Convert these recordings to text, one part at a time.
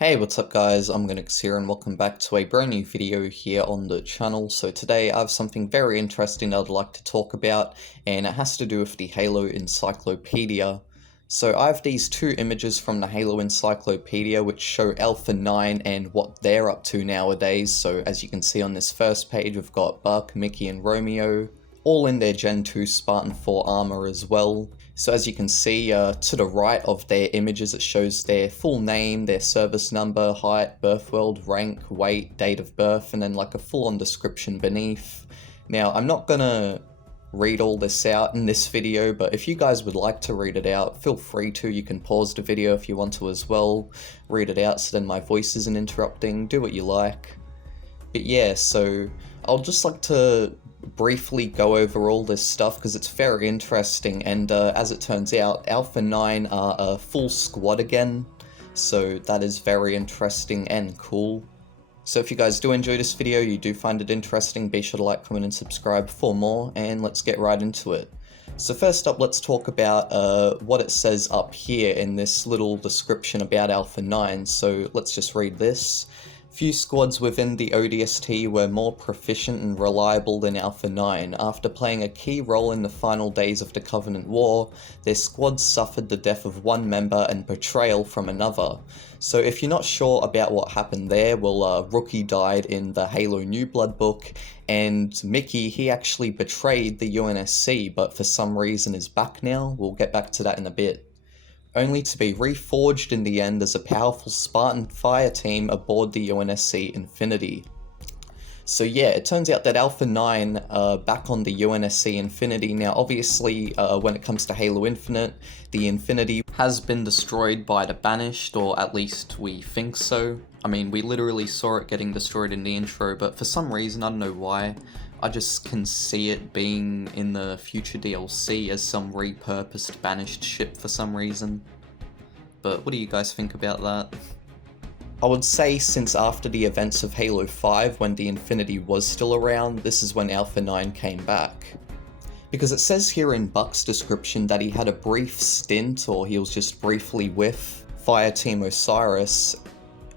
Hey, what's up guys, Omogonix here and welcome back to a brand new video here on the channel. So today I have something very interesting I'd like to talk about, and it has to do with the Halo Encyclopedia. So I have these two images from the Halo Encyclopedia which show Alpha 9 and what they're up to nowadays. So as you can see on this first page, we've got Buck, Mickey and Romeo, all in their Gen 2 Spartan-IV armor as well. So as you can see, to the right of their images, it shows their full name, their service number, height, birth world, rank, weight, date of birth, and then like a full-on description beneath. Now, I'm not gonna read all this out in this video, but if you guys would like to read it out, feel free to. You can pause the video if you want to as well, read it out so then my voice isn't interrupting, do what you like. But yeah, so I'll just like to briefly go over all this stuff because it's very interesting, and as it turns out, Alpha 9 are a full squad again, so that is very interesting and cool. So if you guys do enjoy this video, you do find it interesting, be sure to like, comment and subscribe for more, and let's get right into it. So first up, let's talk about what it says up here in this little description about Alpha 9. So let's just read this. Few squads within the ODST were more proficient and reliable than Alpha 9. After playing a key role in the final days of the Covenant War, their squads suffered the death of one member and betrayal from another. So if you're not sure about what happened there, well, Rookie died in the Halo New Blood book, and Mickey, he actually betrayed the UNSC, but for some reason is back now. We'll get back to that in a bit, only to be reforged in the end as a powerful Spartan Fireteam aboard the UNSC Infinity. So yeah, it turns out that Alpha 9 are back on the UNSC Infinity. Now obviously, when it comes to Halo Infinite, the Infinity has been destroyed by the Banished, or at least we think so. I mean, we literally saw it getting destroyed in the intro, but for some reason, I don't know why, I just can see it being in the future DLC as some repurposed Banished ship for some reason. But what do you guys think about that? I would say since after the events of Halo 5, when the Infinity was still around, this is when Alpha 9 came back. Because it says here in Buck's description that he had a brief stint, or he was just briefly with Fireteam Osiris.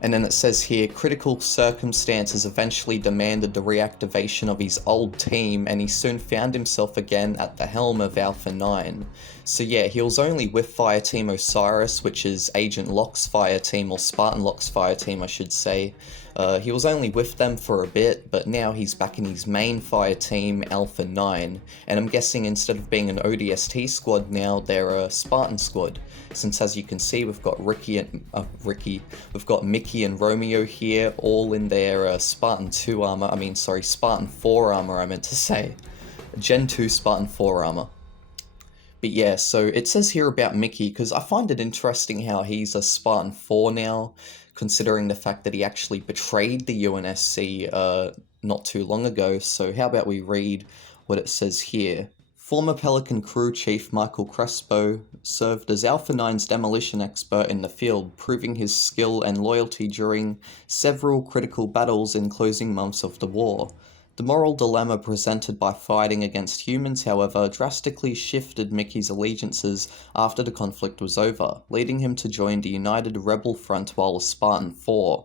And then it says here, critical circumstances eventually demanded the reactivation of his old team, and he soon found himself again at the helm of Alpha 9. So yeah, he was only with Fireteam Osiris, which is Agent Locke's fireteam, or Spartan Locke's fireteam I should say. He was only with them for a bit, but now he's back in his main fireteam, Alpha 9. And I'm guessing instead of being an ODST squad now, they're a Spartan squad. Since as you can see, we've got we've got Mickey and Romeo here, all in their Spartan-IV armor, I meant to say. Gen 2 Spartan-IV armor. But yeah, so it says here about Mickey, because I find it interesting how he's a Spartan-IV now, considering the fact that he actually betrayed the UNSC not too long ago. So how about we read what it says here. Former Pelican crew chief Michael Crespo served as Alpha 9's demolition expert in the field, proving his skill and loyalty during several critical battles in closing months of the war. The moral dilemma presented by fighting against humans, however, drastically shifted Mickey's allegiances after the conflict was over, leading him to join the United Rebel Front while a Spartan-IV.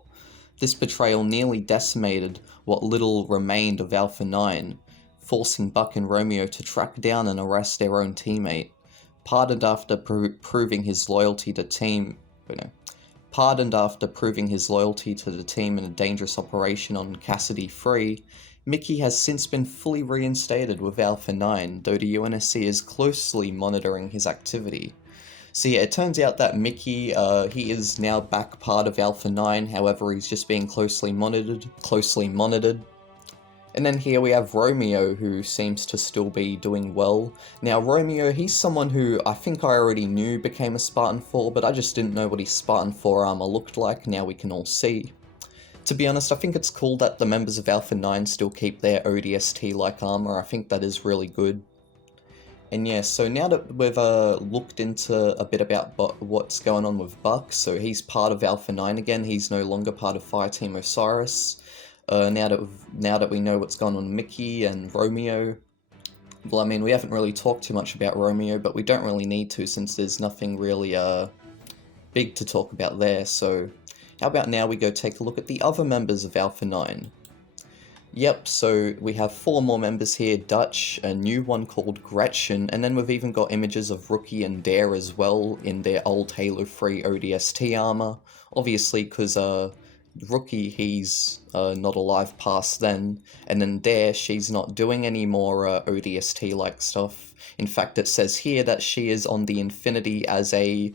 This betrayal nearly decimated what little remained of Alpha 9, forcing Buck and Romeo to track down and arrest their own teammate. Pardoned after proving his loyalty to the team in a dangerous operation on Cassidy Free, Mickey has since been fully reinstated with Alpha 9, though the UNSC is closely monitoring his activity. So yeah, it turns out that Mickey, he is now back part of Alpha 9, however he's just being closely monitored. And then here we have Romeo, who seems to still be doing well. Now Romeo, he's someone who I think I already knew became a Spartan-IV, but I just didn't know what his Spartan-IV armor looked like. Now we can all see. To be honest, I think it's cool that the members of Alpha 9 still keep their ODST-like armor. I think that is really good. And yeah, so now that we've looked into a bit about what's going on with Buck, so he's part of Alpha 9 again, he's no longer part of Fireteam Osiris. Now that we know what's going on with Mickey and Romeo, well, I mean, we haven't really talked too much about Romeo, but we don't really need to since there's nothing really big to talk about there. So How about now we go take a look at the other members of Alpha 9? Yep, so we have 4 more members here, Dutch, a new one called Gretchen, and then we've even got images of Rookie and Dare as well in their old Halo 3 ODST armor. Obviously, because Rookie, he's not alive past then, and then Dare, she's not doing any more ODST-like stuff. In fact, it says here that she is on the Infinity as a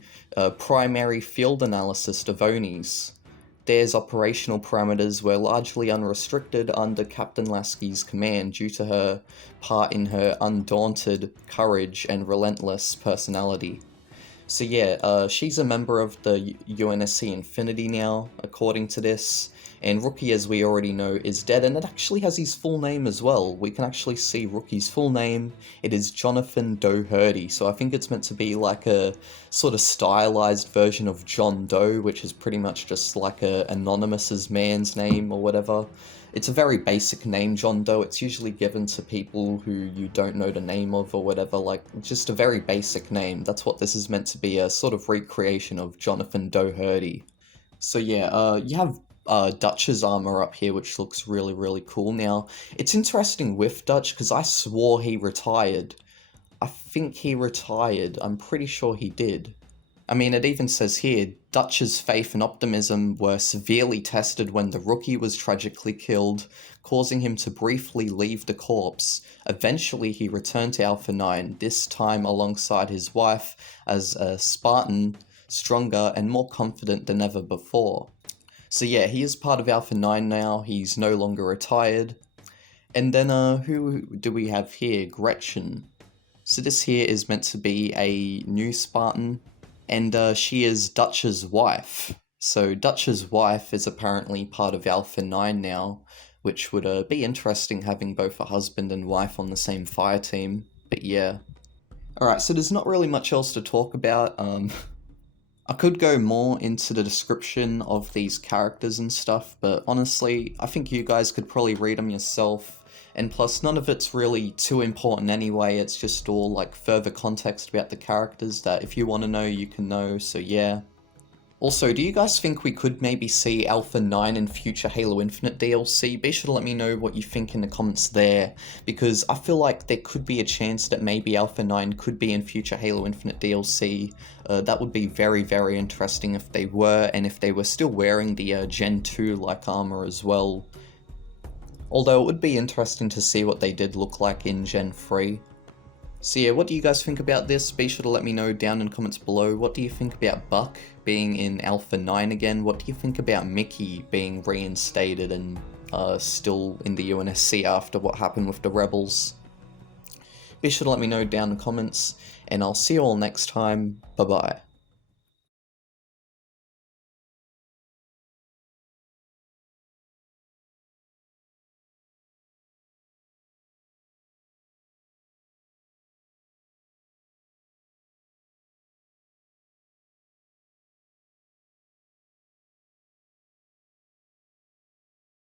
primary field analyst of ONIs. Dare's operational parameters were largely unrestricted under Captain Lasky's command due to her part in her undaunted courage and relentless personality. So yeah, she's a member of the UNSC Infinity now, according to this, and Rookie, as we already know, is dead, and it actually has his full name as well. We can actually see Rookie's full name. It is Jonathan Doherty, so I think it's meant to be like a sort of stylized version of John Doe, which is pretty much just like a anonymous man's name or whatever. It's a very basic name, John Doe. It's usually given to people who you don't know the name of or whatever, like just a very basic name. That's what this is meant to be, a sort of recreation of Jonathan Doherty. So yeah, you have Dutch's armor up here, which looks really, really cool. Now, it's interesting with Dutch, because I swore he retired. I think he retired. I'm pretty sure he did. I mean, it even says here, Dutch's faith and optimism were severely tested when the Rookie was tragically killed, causing him to briefly leave the corpse. Eventually, he returned to Alpha 9, this time alongside his wife, as a Spartan, stronger and more confident than ever before. So yeah, he is part of Alpha 9 now, he's no longer retired. And then who do we have here? Gretchen. So this here is meant to be a new Spartan, and she is Dutch's wife. So Dutch's wife is apparently part of Alpha 9 now, which would be interesting having both a husband and wife on the same fire team, but yeah. Alright, so there's not really much else to talk about. I could go more into the description of these characters and stuff, but honestly, I think you guys could probably read them yourself, and plus none of it's really too important anyway. It's just all like further context about the characters that if you want to know, you can know, so yeah. Also, do you guys think we could maybe see Alpha 9 in future Halo Infinite DLC? Be sure to let me know what you think in the comments there, because I feel like there could be a chance that maybe Alpha 9 could be in future Halo Infinite DLC. That would be very, very interesting if they were, and if they were still wearing the Gen 2-like armor as well. Although it would be interesting to see what they did look like in Gen 3. So yeah, what do you guys think about this? Be sure to let me know down in the comments below. What do you think about Buck being in Alpha 9 again? What do you think about Mickey being reinstated and still in the UNSC after what happened with the Rebels? Be sure to let me know down in the comments, and I'll see you all next time. Bye bye.